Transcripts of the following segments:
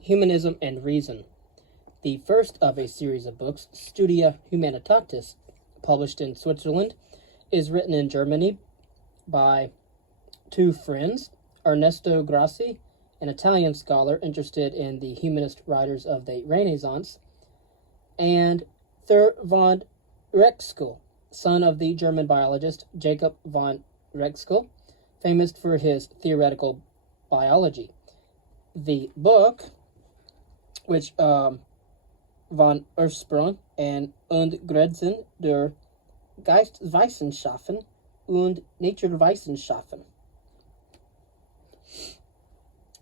Humanism and Reason, the first of a series of books, Studia Humanitatis, published in Switzerland, is written in Germany by two friends, Ernesto Grassi, an Italian scholar interested in the humanist writers of the Renaissance, and Thur von Rexkel, son of the German biologist Jacob von Rexkel, famous for his theoretical biology. The book, which von Ursprung and Grenzen der Geisteswissenschaften und Naturwissenschaften,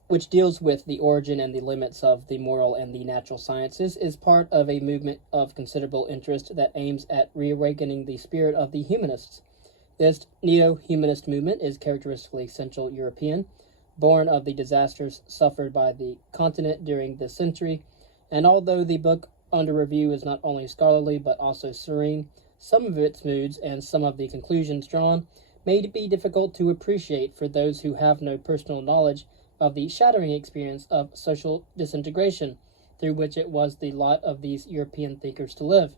which deals with the origin and the limits of the moral and the natural sciences, is part of a movement of considerable interest that aims at reawakening the spirit of the humanists. This neo-humanist movement is characteristically Central European, born of the disasters suffered by the continent during this century, and although the book under review is not only scholarly but also serene, some of its moods and some of the conclusions drawn may be difficult to appreciate for those who have no personal knowledge of the shattering experience of social disintegration through which it was the lot of these European thinkers to live.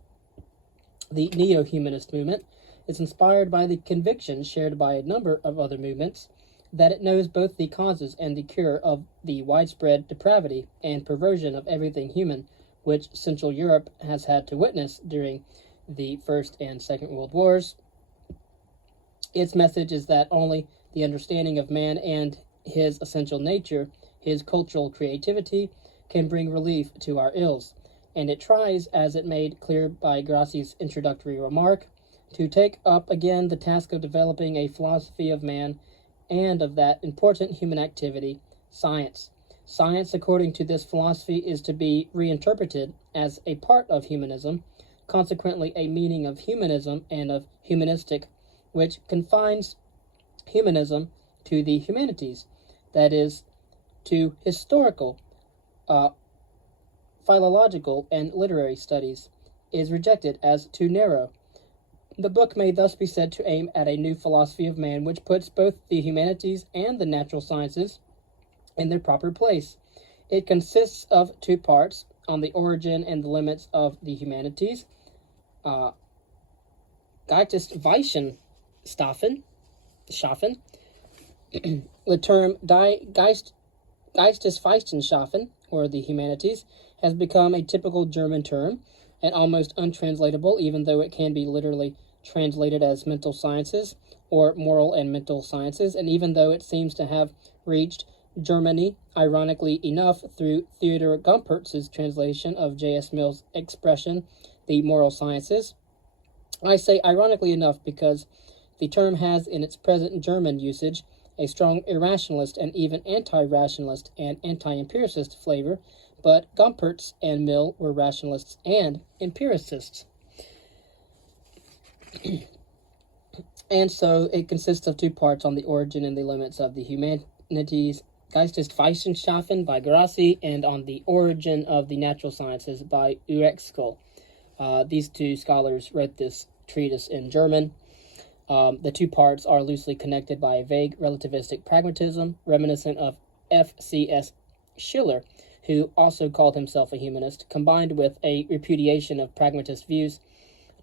The neo-humanist movement is inspired by the conviction shared by a number of other movements that it knows both the causes and the cure of the widespread depravity and perversion of everything human which Central Europe has had to witness during the First and Second World Wars. Its message is that only the understanding of man and his essential nature, his cultural creativity, can bring relief to our ills, and it tries, as it made clear by Grassi's introductory remark, to take up again the task of developing a philosophy of man and of that important human activity, science. Science, according to this philosophy, is to be reinterpreted as a part of humanism, consequently a meaning of humanism and of humanistic, which confines humanism to the humanities, that is, to historical, philological, and literary studies, is rejected as too narrow. The book may thus be said to aim at a new philosophy of man which puts both the humanities and the natural sciences in their proper place. It consists of two parts, on the origin and the limits of the humanities, Geisteswissenschaften. The term Geisteswissenschaften, or the humanities, has become a typical German term and almost untranslatable, even though it can be literally translated as mental sciences or moral and mental sciences, and even though it seems to have reached Germany, ironically enough, through Theodor Gompertz's translation of J.S. Mill's expression, the moral sciences. I say ironically enough because the term has in its present German usage a strong irrationalist and even anti-rationalist and anti-empiricist flavor, but Gompertz and Mill were rationalists and empiricists. And so it consists of two parts, on the origin and the limits of the humanities, Geisteswissenschaften by Grassi, and on the origin of the natural sciences by Rexkel. These two scholars wrote this treatise in German. The two parts are loosely connected by a vague relativistic pragmatism, reminiscent of F.C.S. Schiller, who also called himself a humanist, combined with a repudiation of pragmatist views.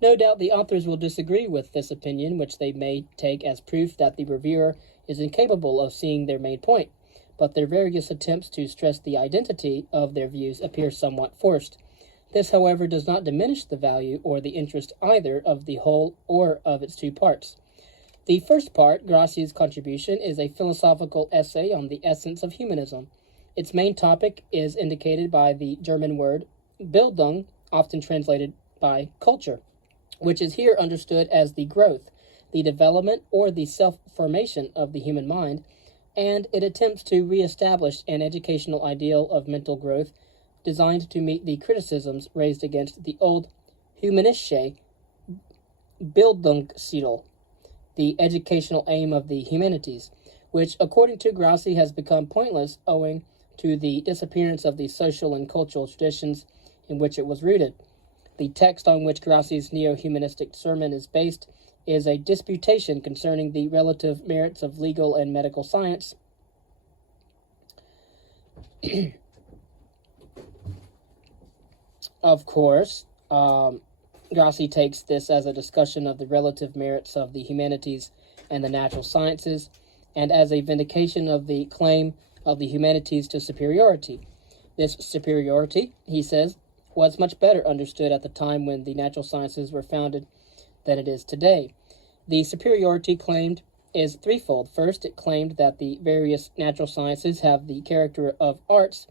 No doubt the authors will disagree with this opinion, which they may take as proof that the reviewer is incapable of seeing their main point, but their various attempts to stress the identity of their views appear somewhat forced. This, however, does not diminish the value or the interest either of the whole or of its two parts. The first part, Grassi's contribution, is a philosophical essay on the essence of humanism. Its main topic is indicated by the German word Bildung, often translated by culture, which is here understood as the growth, the development, or the self-formation of the human mind, and it attempts to reestablish an educational ideal of mental growth designed to meet the criticisms raised against the old humanische Bildungsziel, the educational aim of the humanities, which, according to Grassi, has become pointless owing to the disappearance of the social and cultural traditions in which it was rooted. The text on which Grassi's neo-humanistic sermon is based is a disputation concerning the relative merits of legal and medical science. Of course, Grassi takes this as a discussion of the relative merits of the humanities and the natural sciences, and as a vindication of the claim of the humanities to superiority. This superiority, he says, was much better understood at the time when the natural sciences were founded than it is today. The superiority claimed is threefold. First, it claimed that the various natural sciences have the character of arts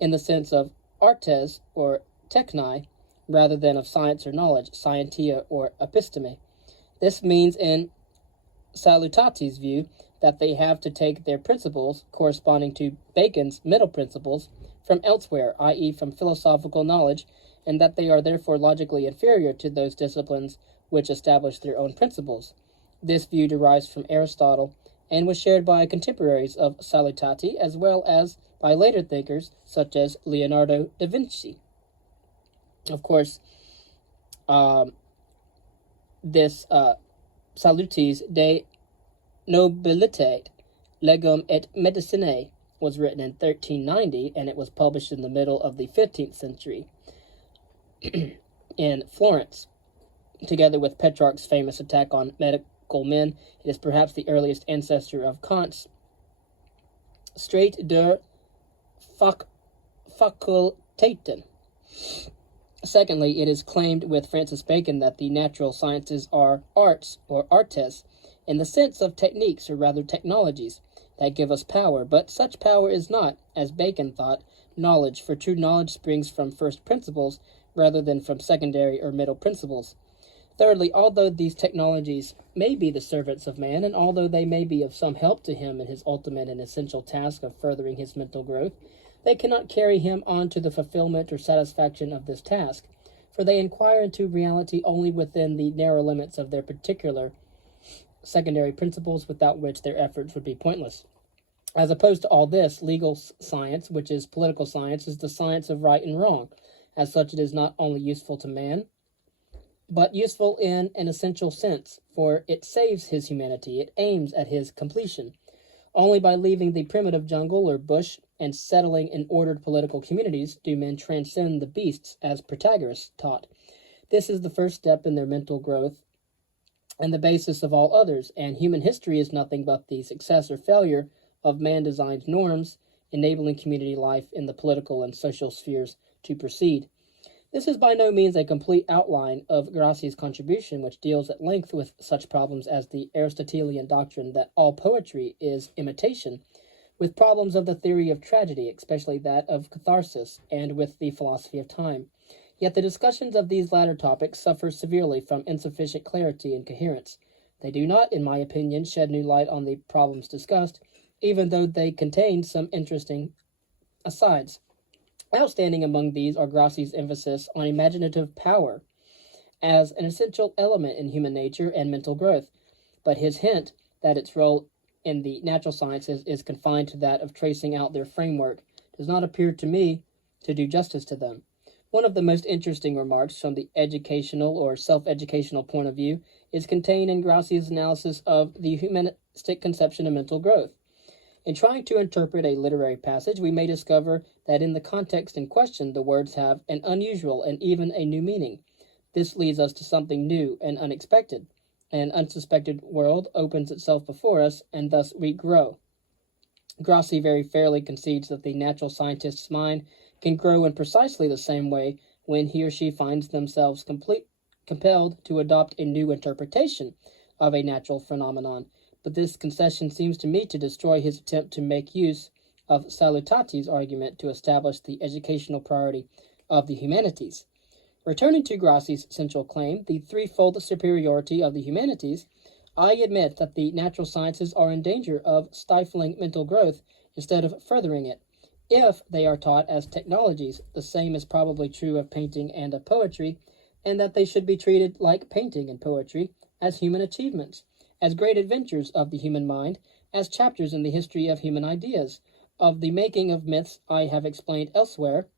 in the sense of artes or techni, rather than of science or knowledge, scientia or episteme. This means, in Salutati's view, that they have to take their principles, corresponding to Bacon's middle principles, from elsewhere, i.e. from philosophical knowledge, and that they are therefore logically inferior to those disciplines which establish their own principles. This view derives from Aristotle, and was shared by contemporaries of Salutati, as well as by later thinkers such as Leonardo da Vinci. Of course, this Saluti's De Nobilitate Legum et Medicinae was written in 1390, and it was published in the middle of the 15th century in Florence. Together with Petrarch's famous attack on medical men, it is perhaps the earliest ancestor of Kant's Straight der Fakultaten. Secondly, it is claimed with Francis Bacon that the natural sciences are arts, or artes, in the sense of techniques, or rather technologies, that give us power. But such power is not, as Bacon thought, knowledge, for true knowledge springs from first principles, rather than from secondary or middle principles. Thirdly, although these technologies may be the servants of man, and although they may be of some help to him in his ultimate and essential task of furthering his mental growth, they cannot carry him on to the fulfillment or satisfaction of this task, for they inquire into reality only within the narrow limits of their particular secondary principles, without which their efforts would be pointless. As opposed to all this, legal science, which is political science, is the science of right and wrong. As such, it is not only useful to man, but useful in an essential sense, for it saves his humanity, it aims at his completion. Only by leaving the primitive jungle or bush and settling in ordered political communities do men transcend the beasts, as Protagoras taught. This is the first step in their mental growth and the basis of all others, and human history is nothing but the success or failure of man-designed norms, enabling community life in the political and social spheres to proceed. This is by no means a complete outline of Grassi's contribution, which deals at length with such problems as the Aristotelian doctrine that all poetry is imitation, with problems of the theory of tragedy, especially that of catharsis, and with the philosophy of time. Yet the discussions of these latter topics suffer severely from insufficient clarity and coherence. They do not, in my opinion, shed new light on the problems discussed, even though they contain some interesting asides. Outstanding among these are Grassi's emphasis on imaginative power as an essential element in human nature and mental growth, but his hint that its role in the natural sciences is confined to that of tracing out their framework does not appear to me to do justice to them. One of the most interesting remarks from the educational or self-educational point of view is contained in Grassi's analysis of the humanistic conception of mental growth. In trying to interpret a literary passage, we may discover that in the context in question, the words have an unusual and even a new meaning. This leads us to something new and unexpected. An unsuspected world opens itself before us, and thus we grow. Grassi very fairly concedes that the natural scientist's mind can grow in precisely the same way when he or she finds themselves compelled to adopt a new interpretation of a natural phenomenon. But this concession seems to me to destroy his attempt to make use of Salutati's argument to establish the educational priority of the humanities. Returning to Grassi's central claim, the threefold superiority of the humanities, I admit that the natural sciences are in danger of stifling mental growth instead of furthering it. If they are taught as technologies, the same is probably true of painting and of poetry, and that they should be treated like painting and poetry as human achievements, as great adventures of the human mind, as chapters in the history of human ideas, of the making of myths I have explained elsewhere,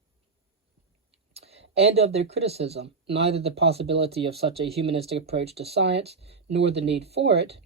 and of their criticism. Neither the possibility of such a humanistic approach to science, nor the need for it,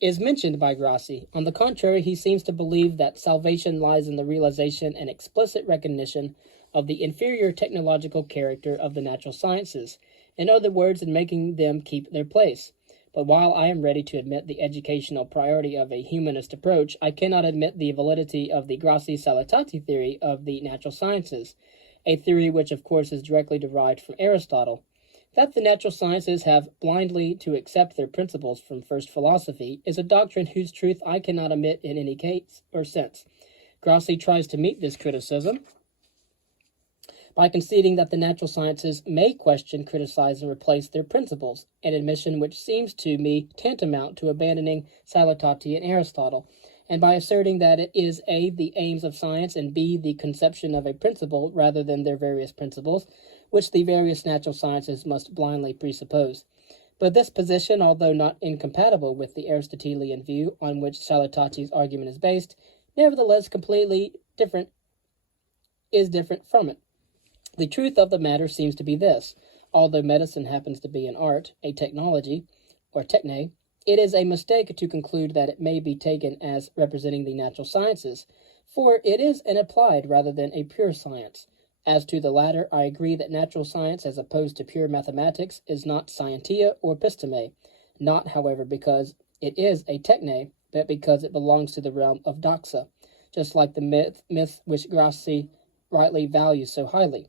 is mentioned by Grassi. On the contrary, he seems to believe that salvation lies in the realization and explicit recognition of the inferior technological character of the natural sciences, in other words, in making them keep their place. But while I am ready to admit the educational priority of a humanist approach, I cannot admit the validity of the grassi salutati theory of the natural sciences, a theory which of course is directly derived from Aristotle. That the natural sciences have blindly to accept their principles from first philosophy is a doctrine whose truth I cannot admit in any case or sense. Grassi tries to meet this criticism by conceding that the natural sciences may question, criticize, and replace their principles, an admission which seems to me tantamount to abandoning Salutati and Aristotle, and by asserting that it is A, the aims of science, and B, the conception of a principle rather than their various principles, which the various natural sciences must blindly presuppose. But this position, although not incompatible with the Aristotelian view on which Salutati's argument is based, nevertheless completely different from it. The truth of the matter seems to be this: although medicine happens to be an art, a technology, or techne, it is a mistake to conclude that it may be taken as representing the natural sciences, for it is an applied rather than a pure science. As to the latter, I agree that natural science, as opposed to pure mathematics, is not scientia or episteme, not, however, because it is a techne, but because it belongs to the realm of doxa, just like the myth which Grassi rightly values so highly.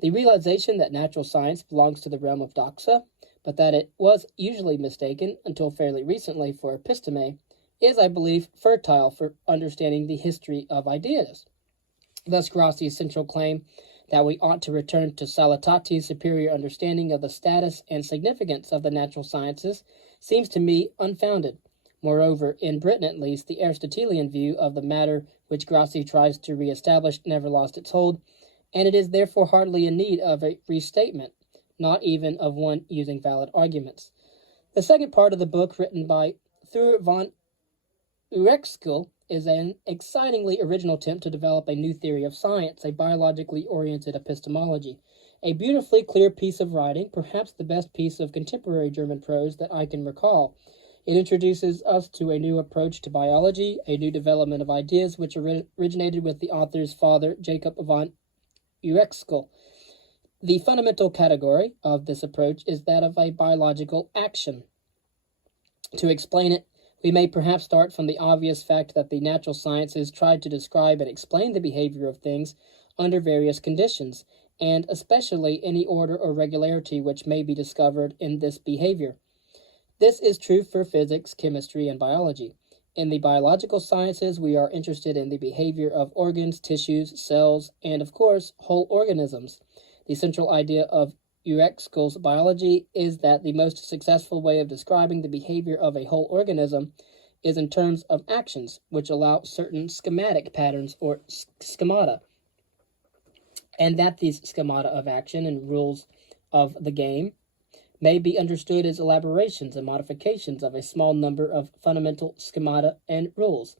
The realization that natural science belongs to the realm of doxa, but that it was usually mistaken, until fairly recently, for episteme, is, I believe, fertile for understanding the history of ideas. Thus Grassi's central claim that we ought to return to Salutati's superior understanding of the status and significance of the natural sciences seems to me unfounded. Moreover, in Britain at least, the Aristotelian view of the matter which Grassi tries to re-establish never lost its hold, and it is therefore hardly in need of a restatement, not even of one using valid arguments. The second part of the book, written by Thur von Uexküll, is an excitingly original attempt to develop a new theory of science, a biologically oriented epistemology. A beautifully clear piece of writing, perhaps the best piece of contemporary German prose that I can recall. It introduces us to a new approach to biology, a new development of ideas which originated with the author's father, Jacob von Uexküll. The fundamental category of this approach is that of a biological action. To explain it, we may perhaps start from the obvious fact that the natural sciences tried to describe and explain the behavior of things under various conditions, and especially any order or regularity which may be discovered in this behavior. This is true for physics, chemistry, and biology. In the biological sciences, we are interested in the behavior of organs, tissues, cells, and, of course, whole organisms. The central idea of Uexküll's biology is that the most successful way of describing the behavior of a whole organism is in terms of actions, which allow certain schematic patterns or schemata, and that these schemata of action and rules of the game may be understood as elaborations and modifications of a small number of fundamental schemata and rules.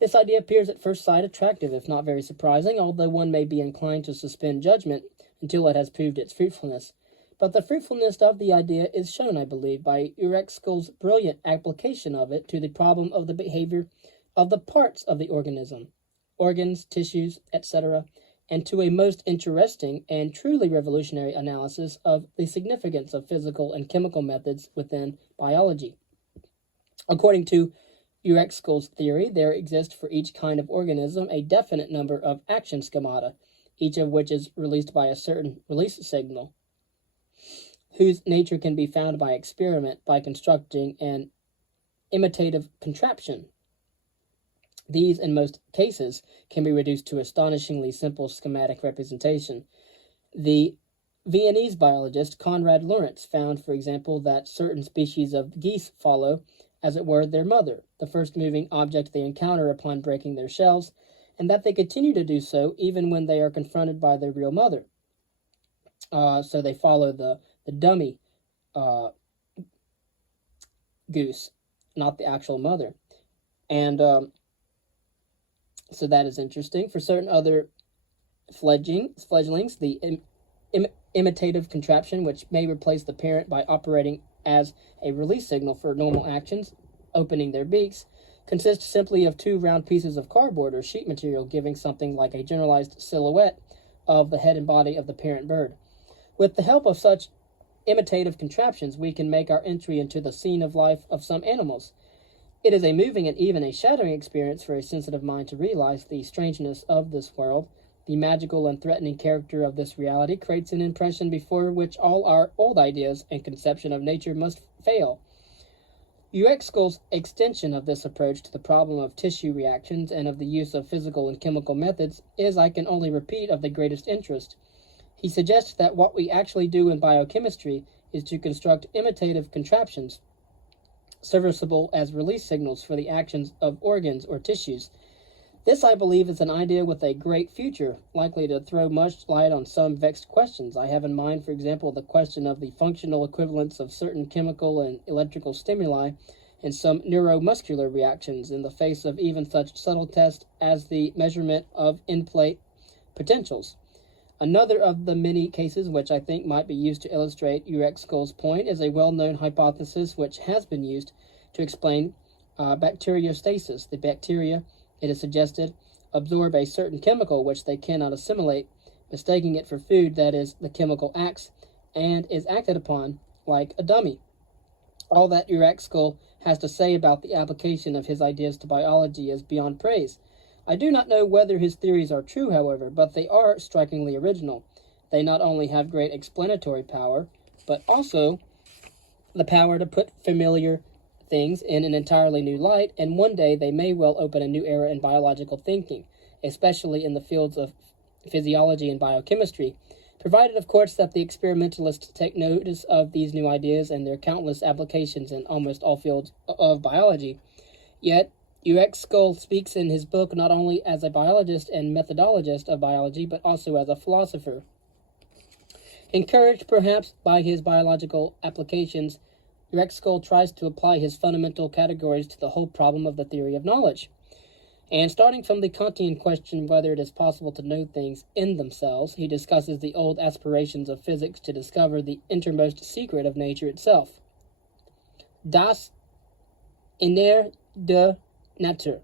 This idea appears at first sight attractive, if not very surprising, although one may be inclined to suspend judgment until it has proved its fruitfulness. But the fruitfulness of the idea is shown, I believe, by Uexküll's brilliant application of it to the problem of the behavior of the parts of the organism, organs, tissues, etc., and to a most interesting and truly revolutionary analysis of the significance of physical and chemical methods within biology. According to Uexküll's theory, there exists for each kind of organism a definite number of action schemata, each of which is released by a certain release signal, whose nature can be found by experiment by constructing an imitative contraption. These, in most cases, can be reduced to astonishingly simple schematic representation. The Viennese biologist Konrad Lorenz found, for example, that certain species of geese follow, as it were, their mother, the first moving object they encounter upon breaking their shells, and that they continue to do so even when they are confronted by their real mother. So they follow the dummy goose, not the actual mother. And so that is interesting. For certain other fledglings, the imitative contraption, which may replace the parent by operating as a release signal for normal actions, opening their beaks, consists simply of two round pieces of cardboard or sheet material giving something like a generalized silhouette of the head and body of the parent bird. With the help of such imitative contraptions, we can make our entry into the scene of life of some animals. It is a moving and even a shattering experience for a sensitive mind to realize the strangeness of this world. The magical and threatening character of this reality creates an impression before which all our old ideas and conception of nature must fail. Uexkill's extension of this approach to the problem of tissue reactions and of the use of physical and chemical methods is, I can only repeat, of the greatest interest. He suggests that what we actually do in biochemistry is to construct imitative contraptions serviceable as release signals for the actions of organs or tissues. This, I believe, is an idea with a great future, likely to throw much light on some vexed questions. I have in mind, for example, the question of the functional equivalence of certain chemical and electrical stimuli and some neuromuscular reactions in the face of even such subtle tests as the measurement of in-plate potentials. Another of the many cases which I think might be used to illustrate Uexkill's point is a well-known hypothesis which has been used to explain bacteriostasis. The bacteria, it is suggested, absorb a certain chemical which they cannot assimilate, mistaking it for food. That is, the chemical acts and is acted upon like a dummy. All that Uexkill has to say about the application of his ideas to biology is beyond praise. I do not know whether his theories are true, however, but they are strikingly original. They not only have great explanatory power, but also the power to put familiar things in an entirely new light, and one day they may well open a new era in biological thinking, especially in the fields of physiology and biochemistry, provided, of course, that the experimentalists take notice of these new ideas and their countless applications in almost all fields of biology. Yet, Uexkill speaks in his book not only as a biologist and methodologist of biology, but also as a philosopher. Encouraged, perhaps, by his biological applications, Uexkill tries to apply his fundamental categories to the whole problem of the theory of knowledge. And starting from the Kantian question whether it is possible to know things in themselves, he discusses the old aspirations of physics to discover the innermost secret of nature itself. Das Inner der Natur,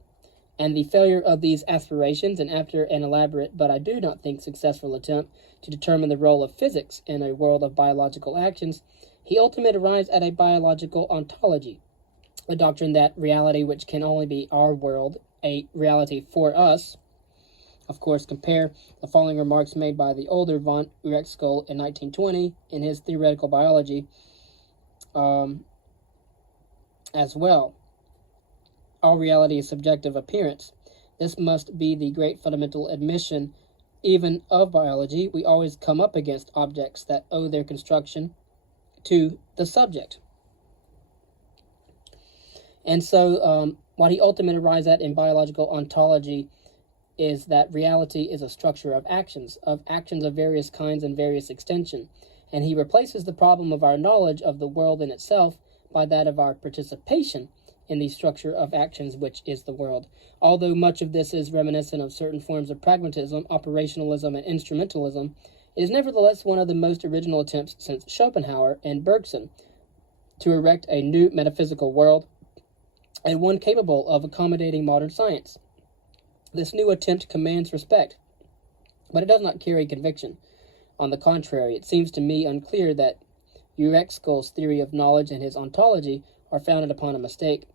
and the failure of these aspirations, and after an elaborate but I do not think successful attempt to determine the role of physics in a world of biological actions, he ultimately arrives at a biological ontology, a doctrine that reality which can only be our world, a reality for us. Of course, compare the following remarks made by the older von Uexkill in 1920 in his Theoretical Biology as well. All reality is subjective appearance. This must be the great fundamental admission even of biology. We always come up against objects that owe their construction to the subject. And so what he ultimately arrives at in biological ontology is that reality is a structure of actions of various kinds and various extension. And he replaces the problem of our knowledge of the world in itself by that of our participation in the structure of actions which is the world. Although much of this is reminiscent of certain forms of pragmatism, operationalism, and instrumentalism, it is nevertheless one of the most original attempts since Schopenhauer and Bergson to erect a new metaphysical world, and one capable of accommodating modern science. This new attempt commands respect, but it does not carry conviction. On the contrary, it seems to me unclear that Uexkill's theory of knowledge and his ontology are founded upon a mistake.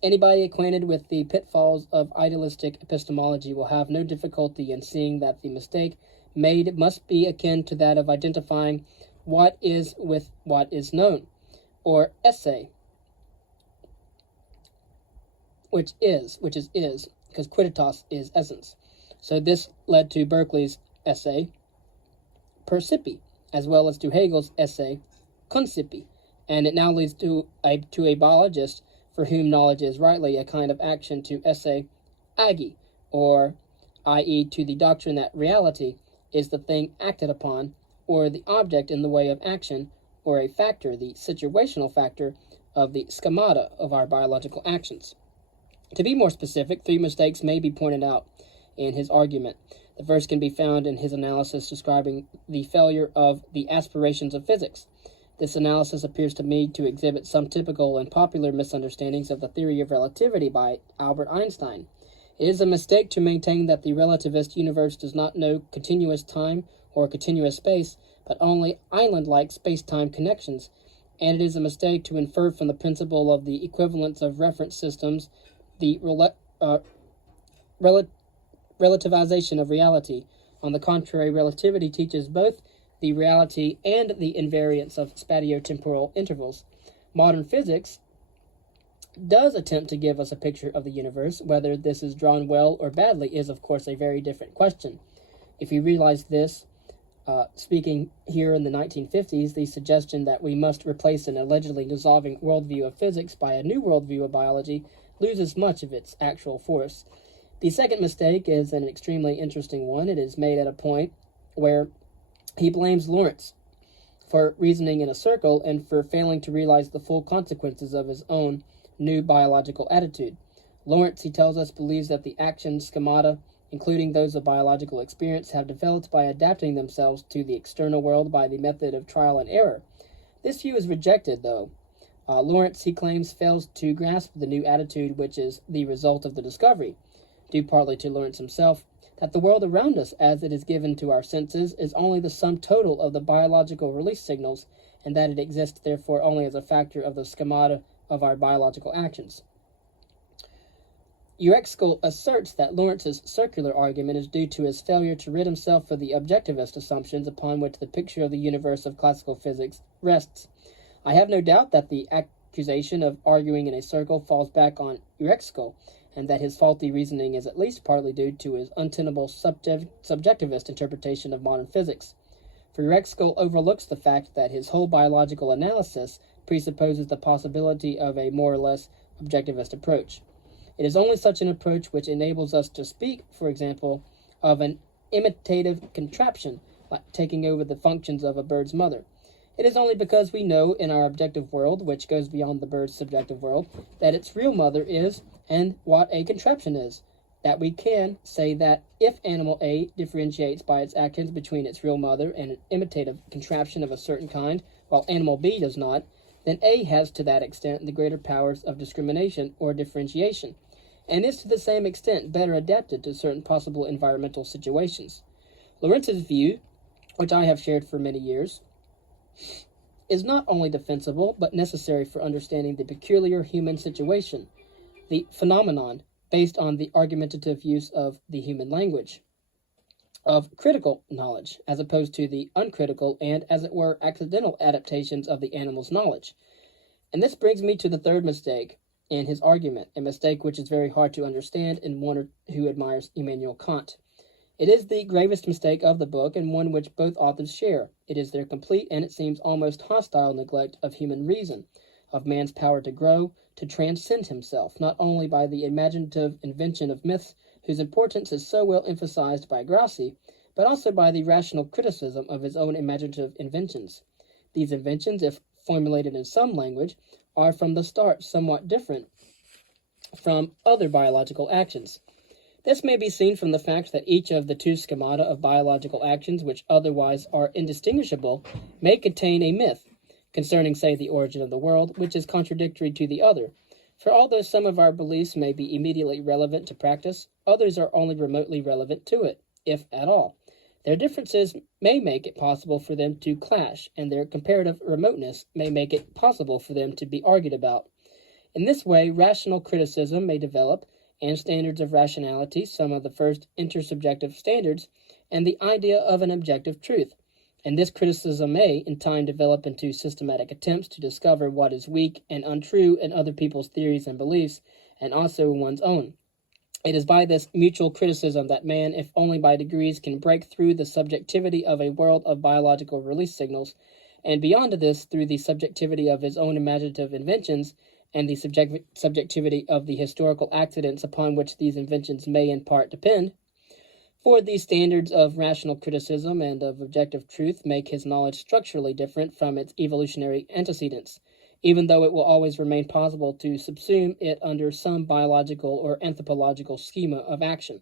Anybody acquainted with the pitfalls of idealistic epistemology will have no difficulty in seeing that the mistake made must be akin to that of identifying what is with what is known, or esse, which is, because quidditas is essence. So this led to Berkeley's esse percipi, as well as to Hegel's esse concipi, and it now leads to a biologist for whom knowledge is rightly a kind of action to esse agi, or i.e. to the doctrine that reality is the thing acted upon, or the object in the way of action, or a factor, the situational factor of the schemata of our biological actions. To be more specific, 3 mistakes may be pointed out in his argument. The first can be found in his analysis describing the failure of the aspirations of physics. This analysis appears to me to exhibit some typical and popular misunderstandings of the theory of relativity by Albert Einstein. It is a mistake to maintain that the relativist universe does not know continuous time or continuous space, but only island-like space-time connections, and it is a mistake to infer from the principle of the equivalence of reference systems the relativization of reality. On the contrary, relativity teaches both the reality and the invariance of spatiotemporal intervals. Modern physics does attempt to give us a picture of the universe. Whether this is drawn well or badly is, of course, a very different question. If you realize this, speaking here in the 1950s, the suggestion that we must replace an allegedly dissolving worldview of physics by a new worldview of biology loses much of its actual force. The second mistake is an extremely interesting one. It is made at a point where he blames Lawrence for reasoning in a circle and for failing to realize the full consequences of his own new biological attitude. Lawrence, he tells us, believes that the action schemata, including those of biological experience, have developed by adapting themselves to the external world by the method of trial and error. This view is rejected, though. Lawrence, he claims, fails to grasp the new attitude which is the result of the discovery, due partly to Lawrence himself, that the world around us, as it is given to our senses, is only the sum total of the biological release signals, and that it exists therefore only as a factor of the schemata of our biological actions. Urexkel asserts that Lawrence's circular argument is due to his failure to rid himself of the objectivist assumptions upon which the picture of the universe of classical physics rests. I have no doubt that the accusation of arguing in a circle falls back on Urexkel, and that his faulty reasoning is at least partly due to his untenable subjectivist interpretation of modern physics. For Urexkel overlooks the fact that his whole biological analysis presupposes the possibility of a more or less objectivist approach. It is only such an approach which enables us to speak, for example, of an imitative contraption, like taking over the functions of a bird's mother. It is only because we know in our objective world, which goes beyond the bird's subjective world, that its real mother is and what a contraption is, that we can say that if animal A differentiates by its actions between its real mother and an imitative contraption of a certain kind, while animal B does not, then A has to that extent the greater powers of discrimination or differentiation, and is to the same extent better adapted to certain possible environmental situations. Lawrence's view, which I have shared for many years, is not only defensible, but necessary for understanding the peculiar human situation, the phenomenon based on the argumentative use of the human language, of critical knowledge, as opposed to the uncritical and, as it were, accidental adaptations of the animal's knowledge. And this brings me to the third mistake in his argument, a mistake which is very hard to understand in one who admires Immanuel Kant. It is the gravest mistake of the book, and one which both authors share. It is their complete and, it seems, almost hostile neglect of human reason, of man's power to grow, to transcend himself, not only by the imaginative invention of myths, whose importance is so well emphasized by Grassi, but also by the rational criticism of his own imaginative inventions. These inventions, if formulated in some language, are from the start somewhat different from other biological actions. This may be seen from the fact that each of the two schemata of biological actions, which otherwise are indistinguishable, may contain a myth concerning, say, the origin of the world, which is contradictory to the other. For although some of our beliefs may be immediately relevant to practice, others are only remotely relevant to it, if at all. Their differences may make it possible for them to clash, and their comparative remoteness may make it possible for them to be argued about. In this way, rational criticism may develop, and standards of rationality, some of the first intersubjective standards, and the idea of an objective truth. And this criticism may, in time, develop into systematic attempts to discover what is weak and untrue in other people's theories and beliefs, and also in one's own. It is by this mutual criticism that man, if only by degrees, can break through the subjectivity of a world of biological release signals, and beyond this, through the subjectivity of his own imaginative inventions, and the subjectivity of the historical accidents upon which these inventions may in part depend. For these standards of rational criticism and of objective truth make his knowledge structurally different from its evolutionary antecedents, even though it will always remain possible to subsume it under some biological or anthropological schema of action.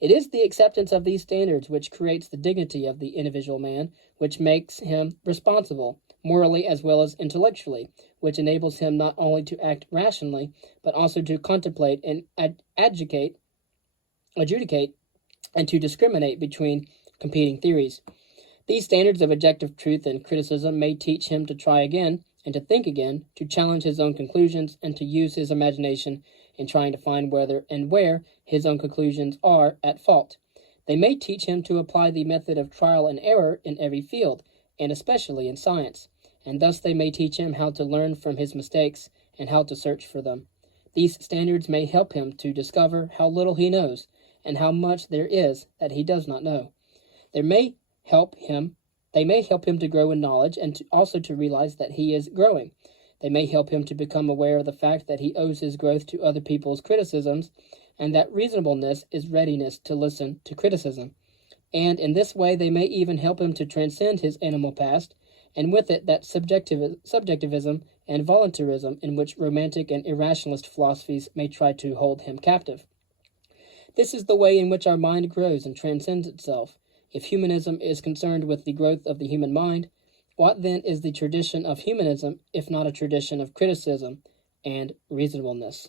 It is the acceptance of these standards which creates the dignity of the individual man, which makes him responsible, morally as well as intellectually, which enables him not only to act rationally, but also to contemplate and adjudicate adjudicate and to discriminate between competing theories. These standards of objective truth and criticism may teach him to try again and to think again, to challenge his own conclusions, and to use his imagination in trying to find whether and where his own conclusions are at fault. They may teach him to apply the method of trial and error in every field, and especially in science, and thus they may teach him how to learn from his mistakes and how to search for them. These standards may help him to discover how little he knows and how much there is that he does not know. They may help him to grow in knowledge and also to realize that he is growing. They may help him to become aware of the fact that he owes his growth to other people's criticisms, and that reasonableness is readiness to listen to criticism. And in this way they may even help him to transcend his animal past, and with it that subjectivism and voluntarism in which romantic and irrationalist philosophies may try to hold him captive. This is the way in which our mind grows and transcends itself. If humanism is concerned with the growth of the human mind, what then is the tradition of humanism if not a tradition of criticism and reasonableness?